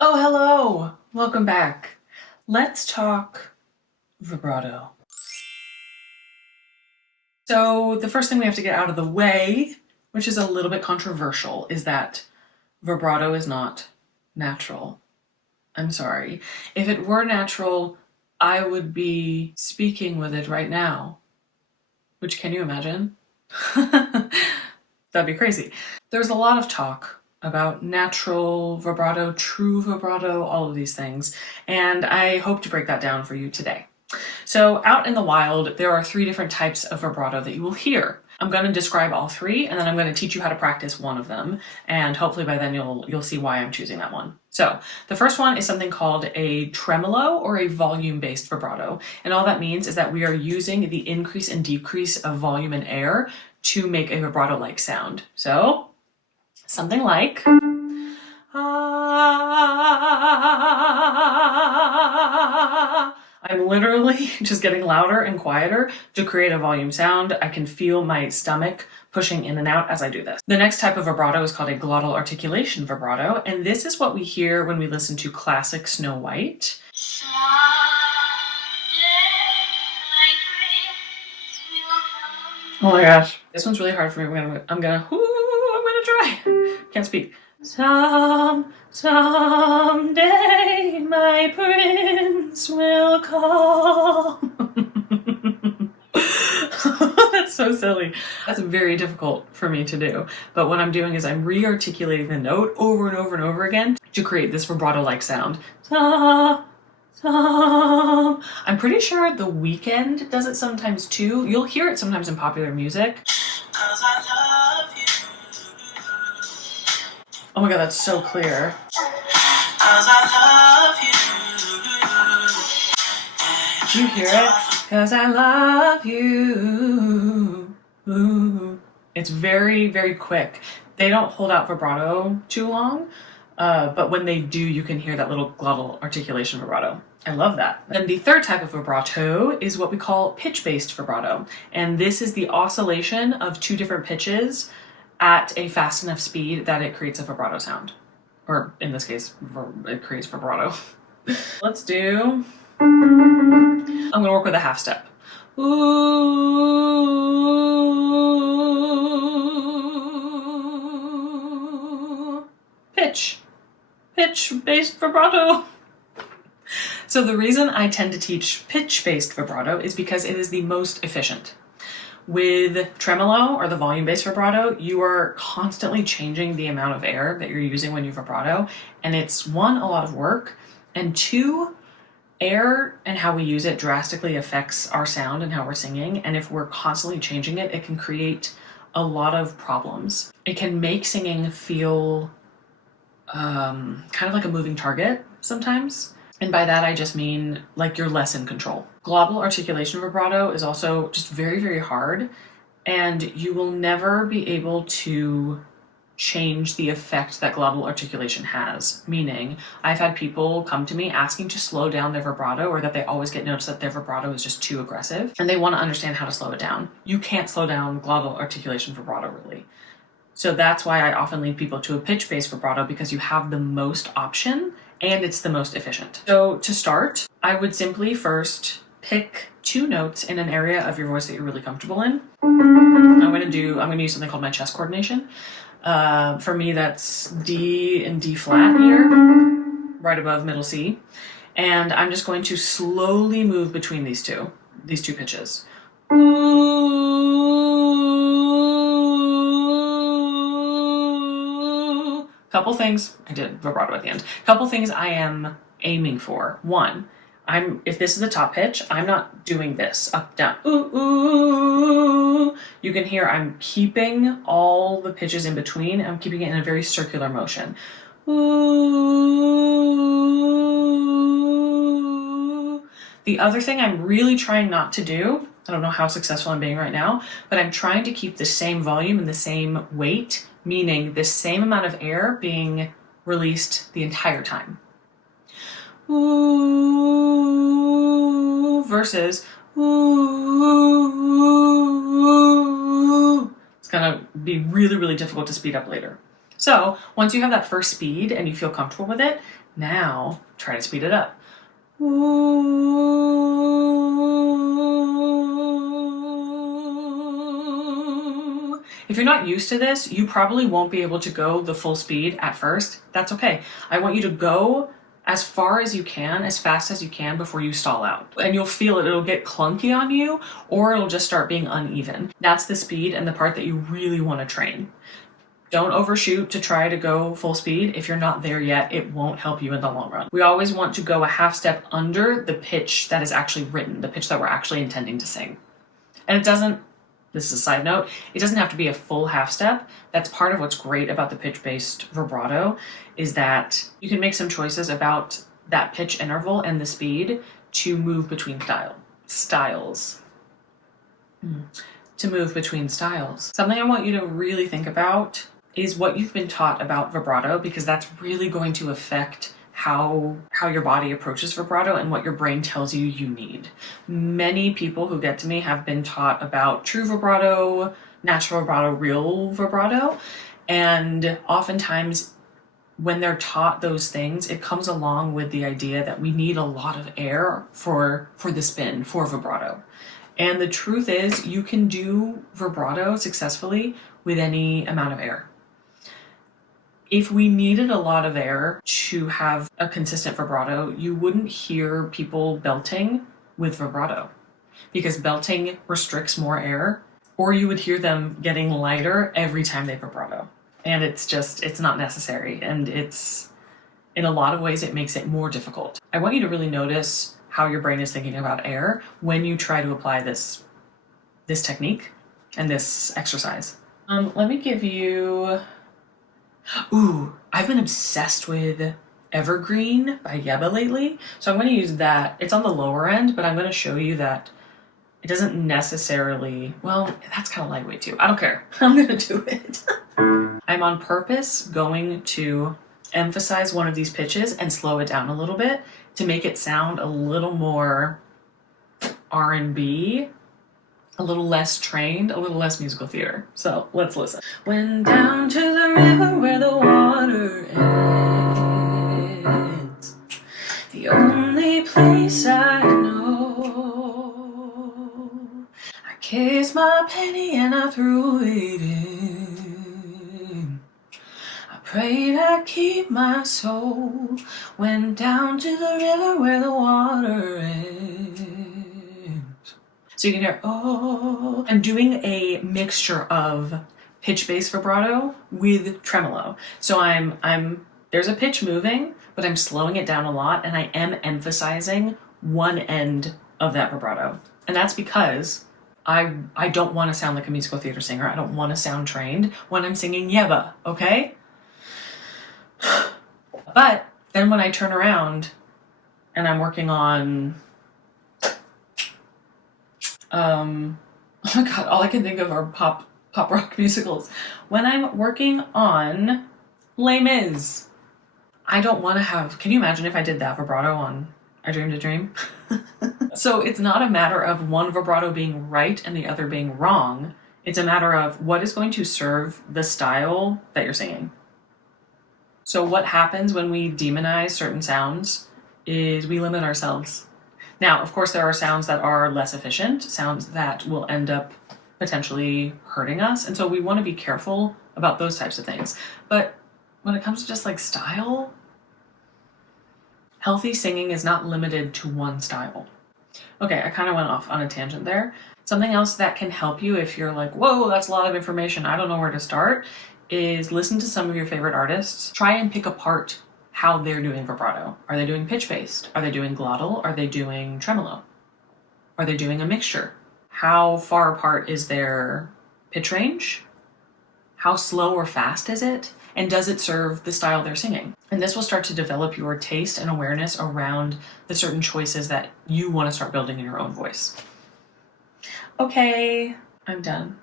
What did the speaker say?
Oh, hello! Welcome back. Let's talk vibrato. So the first thing we have to get out of the way, which is a little bit controversial, is that vibrato is not natural. I'm sorry. If it were natural, I would be speaking with it right now. Which, can you imagine? That'd be crazy. There's a lot of talk about natural vibrato, true vibrato, all of these things, and I hope to break that down for you today. So out in the wild, there are 3 different types of vibrato that you will hear. I'm going to describe all 3, and then I'm going to teach you how to practice one of them, and hopefully by then you'll see why I'm choosing that one. So the first one is something called a tremolo or a volume-based vibrato, and all that means is that we are using the increase and decrease of volume and air to make a vibrato-like sound. So something like I'm literally just getting louder and quieter to create a volume sound. I can feel my stomach pushing in and out as I do this. The next type of vibrato is called a glottal articulation vibrato, and this is what we hear when we listen to classic Snow White. Oh my gosh, this one's really hard for me. I'm gonna try. Can't speak. Someday my prince will come. That's so silly. That's very difficult for me to do. But what I'm doing is I'm re-articulating the note over and over and over again to create this vibrato-like sound. I'm pretty sure The Weeknd does it sometimes too. You'll hear it sometimes in popular music. Oh my god, that's so clear. Do you hear it? 'Cause I love you. Ooh. It's very, very quick. They don't hold out vibrato too long, but when they do, you can hear that little glottal articulation vibrato. I love that. And the third type of vibrato is what we call pitch-based vibrato. And this is the oscillation of 2 different pitches at a fast enough speed that it creates a vibrato sound. Or in this case, it creates vibrato. Let's do... I'm gonna work with a half step. Ooh. Pitch-based vibrato. So the reason I tend to teach pitch-based vibrato is because it is the most efficient. With tremolo or the volume-based vibrato, you are constantly changing the amount of air that you're using when you vibrato, and it's 1, a lot of work, and 2, air and how we use it drastically affects our sound and how we're singing, and if we're constantly changing it, it can create a lot of problems. It can make singing feel kind of like a moving target sometimes. And by that, I just mean like you're less in control. Glottal articulation vibrato is also just very, very hard, and you will never be able to change the effect that glottal articulation has. Meaning, I've had people come to me asking to slow down their vibrato, or that they always get notes that their vibrato is just too aggressive, and they want to understand how to slow it down. You can't slow down glottal articulation vibrato, really. So that's why I often lead people to a pitch-based vibrato, because you have the most option and it's the most efficient. So to start, I would simply first pick 2 notes in an area of your voice that you're really comfortable in. I'm gonna use something called my chest coordination. For me, that's D and D flat here, right above middle C. And I'm just going to slowly move between these two pitches. Couple things, I did vibrato at the end. Couple things I am aiming for. 1, if this is the top pitch, I'm not doing this, up, down, ooh, ooh. You can hear I'm keeping all the pitches in between. I'm keeping it in a very circular motion. Ooh. The other thing I'm really trying not to do, I don't know how successful I'm being right now, but I'm trying to keep the same volume and the same weight, meaning the same amount of air being released the entire time. Ooh, versus ooh. It's gonna be really, really difficult to speed up later. So So once you have that first speed and you feel comfortable with it, now try to speed it up. If you're not used to this, you probably won't be able to go the full speed at first. That's okay. I want you to go as far as you can, as fast as you can before you stall out. And you'll feel it, it'll get clunky on you, or it'll just start being uneven. That's the speed and the part that you really want to train. Don't overshoot to try to go full speed. If you're not there yet, it won't help you in the long run. We always want to go a half step under the pitch that is actually written, the pitch that we're actually intending to sing. And it doesn't, this is a side note, it doesn't have to be a full half step. That's part of what's great about the pitch-based vibrato, is that you can make some choices about that pitch interval and the speed to move between styles. To move between styles. Something I want you to really think about is what you've been taught about vibrato, because that's really going to affect how your body approaches vibrato and what your brain tells you you need. Many people who get to me have been taught about true vibrato, natural vibrato, real vibrato, and oftentimes when they're taught those things, it comes along with the idea that we need a lot of air for the spin, for vibrato. And the truth is, you can do vibrato successfully with any amount of air. If we needed a lot of air to have a consistent vibrato, you wouldn't hear people belting with vibrato, because belting restricts more air, or you would hear them getting lighter every time they vibrato. And it's not necessary. And in a lot of ways, it makes it more difficult. I want you to really notice how your brain is thinking about air when you try to apply this technique and this exercise. Let me give you, I've been obsessed with Evergreen by Yeba lately. So I'm going to use that. It's on the lower end, but I'm going to show you that it doesn't necessarily, well, that's kind of lightweight too. I don't care. I'm going to do it. I'm on purpose going to emphasize one of these pitches and slow it down a little bit to make it sound a little more R&B, a little less trained, a little less musical theater. So let's listen. Went down to the river where the water ends, the only place I know. I kissed my penny and I threw it in. I prayed I'd keep my soul. Went down to the river where the water ends. So you can hear, oh, I'm doing a mixture of pitch-based vibrato with tremolo. So there's a pitch moving, but I'm slowing it down a lot, and I am emphasizing one end of that vibrato. And that's because I don't want to sound like a musical theater singer. I don't want to sound trained when I'm singing Yeba, okay? But then when I turn around and I'm working on, oh my God, all I can think of are pop rock musicals. When I'm working on Les Mis, I don't want to have, can you imagine if I did that vibrato on I Dreamed a Dream? So it's not a matter of one vibrato being right and the other being wrong. It's a matter of what is going to serve the style that you're singing. So what happens when we demonize certain sounds is we limit ourselves. Now, of course, there are sounds that are less efficient, sounds that will end up potentially hurting us. And so we want to be careful about those types of things. But when it comes to just like style, healthy singing is not limited to one style. Okay, I kind of went off on a tangent there. Something else that can help you if you're like, whoa, that's a lot of information, I don't know where to start, is listen to some of your favorite artists. Try and pick apart how they're doing vibrato. Are they doing pitch-based? Are they doing glottal? Are they doing tremolo? Are they doing a mixture? How far apart is their pitch range? How slow or fast is it? And does it serve the style they're singing? And this will start to develop your taste and awareness around the certain choices that you want to start building in your own voice. Okay, I'm done.